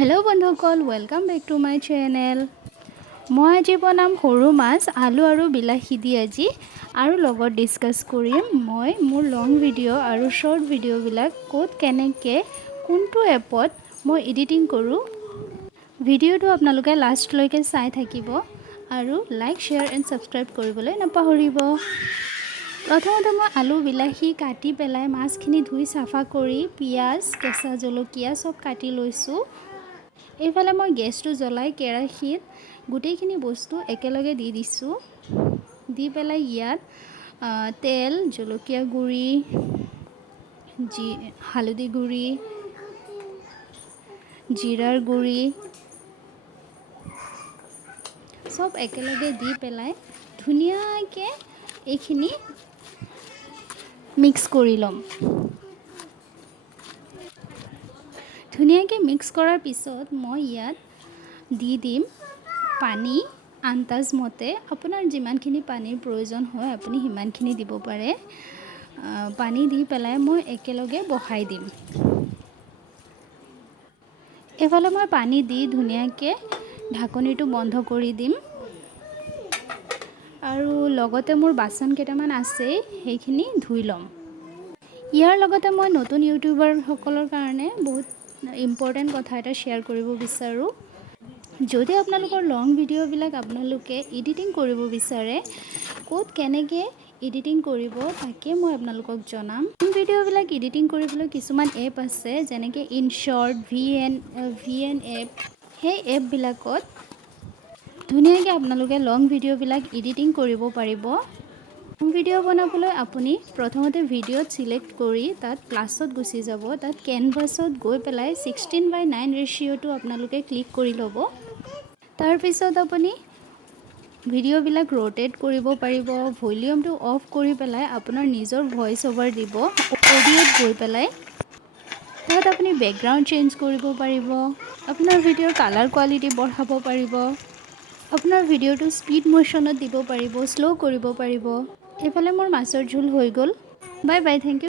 Hello बंधुসকল welcome back to my channel. मैं आज बनाम सरू माछ आलू और बिलाही दी আজি और लगत डिस्कस करिम मैं मोर लंग भिडिओ और शर्ट भिडिओ बिलाक कत केनेके कोनटो एपत मैं एडिटिंग करूँ। भिडिओ आपनालोके लास्टলৈके चाই থাকিব और लाइक शेयर एंड सब्सक्राइब কৰিবলৈ নাপাহৰিব। प्रथमते मैं आलू बिलाही काटी पेलाई माछखिनि धुई साफा करी पियाज केঁচা जलकिया सब काटी लैছোঁ। এইফালে मैं गैसটো জ্বলাই কেৰাহীত গোটেইখিনি বস্তু একেলগে দি দিছোঁ। দি পেলাই ইয়াত তেল জলকীয়া গুড়ি হালধি গুড়ি জিৰাৰ গুড়ি सब একেলগে দি পেলাই ধুনীয়াকৈ এইখিনি मिक्स কৰি ল'ম। ধুনীয়াকৈ মিক্স কৰাৰ পিছত মই ইয়াত দি দিম পানী আন্দাজ মতে। আপোনাৰ যিমানখিনি পানীৰ প্ৰয়োজন হয় আপুনি সিমানখিনি দিব পাৰে। পানী দি পেলাই মই একেলগে বহাই দিম। এফালে মই পানী দি ধুনীয়াকৈ ঢাকনিটো বন্ধ কৰি দিম আৰু লগতে মোৰ বাচন কেইটামান আছে সেইখিনি ধুই ল'ম। ইয়াৰ লগতে মই নতুন ইউটিউবাৰ সকলৰ কাৰণে বহুত ইম্পৰ্টেণ্ট কথা এটা শ্বেয়াৰ কৰিব বিচাৰোঁ। যদি আপোনালোকৰ লং ভিডিঅ'বিলাক আপোনালোকে এডিটিং কৰিব বিচাৰে ক'ত কেনেকৈ এডিটিং কৰিব তাকে মই আপোনালোকক জনাম। ভিডিঅ'বিলাক এডিটিং কৰিবলৈ কিছুমান এপ আছে যেনেকৈ ইনশ্বৰ্ট VN এপ। সেই এপবিলাকত ধুনীয়াকৈ আপোনালোকে লং ভিডিঅ'বিলাক এডিটিং কৰিব পাৰিব। লং ভিডিঅ' বনাবলৈ আপুনি প্ৰথমতে ভিডিঅ'ত চিলেক্ট কৰি তাত প্লাছত গুচি যাব। তাত কেনভাছত গৈ পেলাই 16:9 ৰেচিঅ'টো আপোনালোকে ক্লিক কৰি ল'ব। তাৰপিছত আপুনি ভিডিঅ'বিলাক ৰোটেট কৰিব পাৰিব। ভলিউমটো অফ কৰি পেলাই আপোনাৰ নিজৰ ভইচ অভাৰ দিব অডিঅ'ত গৈ পেলাই। তাত আপুনি বেকগ্ৰাউণ্ড চেঞ্জ কৰিব পাৰিব। আপোনাৰ ভিডিঅ'ৰ কালাৰ কোৱালিটি বঢ়াব পাৰিব। আপোনাৰ ভিডিঅ'টো স্পীড মোশ্যনত দিব পাৰিব, শ্ল' কৰিব পাৰিব। এইফালে মোৰ মাছৰ জোল হৈ গ'ল। Bye bye, thank U.